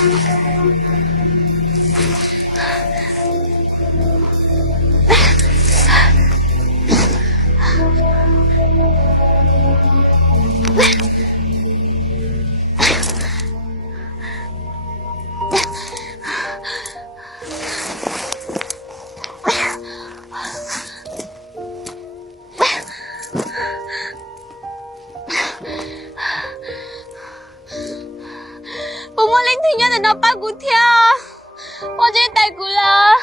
Bố muốn linh thì nhân là nó ba cú theo. Bố trên tay cú là.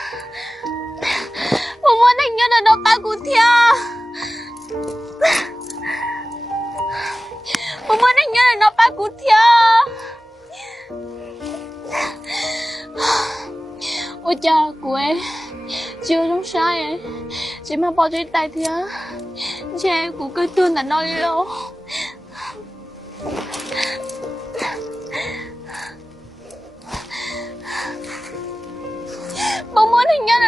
Bố muốn linh nhân là nó ba cú theo. Bố muốn linh nhân là nó ba cú theo. Ôi cha của em chưa giống sai ấy. Chỉ mà bỏ trên tay thì á. Cha của cái tương là nói lâu. Bố muốn hình nhân